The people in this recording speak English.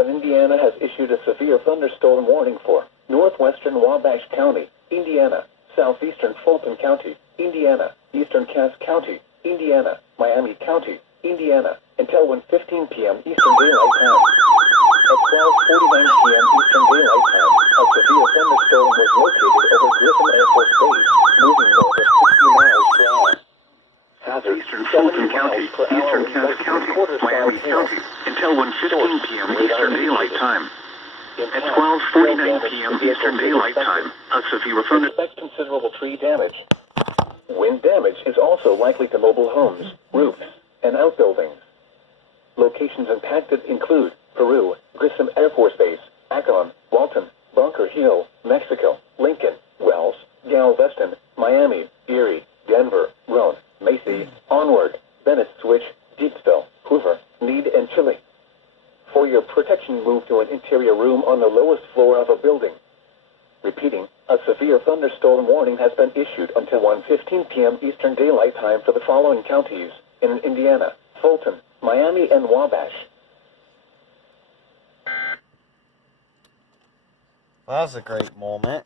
Southern Indiana has issued a severe thunderstorm warning for northwestern Wabash County, Indiana, southeastern Fulton County, Indiana, eastern Cass County, Indiana, Miami County, Indiana, until 1:15 p.m. Eastern Daylight Time. At 12:49 p.m. Eastern Daylight Time, a severe thunderstorm was located over Grissom Air Force Base, moving north at 60 miles per hour. Hazard, Eastern Fulton County, eastern Cass County, Miami County, until 1:15 p.m. Eastern Daylight Time. At 12:49 p.m. Eastern Daylight Time, a severe thunderstorm. Expect considerable tree damage. Wind damage is also likely to mobile homes, roofs, and outbuildings. Locations impacted include Peru, Grissom Air Force Base, Akron, Walton, Bunker Hill, Mexico, Lincoln, Wells, Galveston, Miami, Erie, Denver, Roane, Macy, Onward, Bennett Switch, Deepsville, Hoover, Meade, and Chile. For your protection, move to an interior room on the lowest floor of a building. Repeating, a severe thunderstorm warning has been issued until 1:15 p.m. Eastern Daylight Time for the following counties in Indiana: Fulton, Miami, and Wabash. That was a great moment.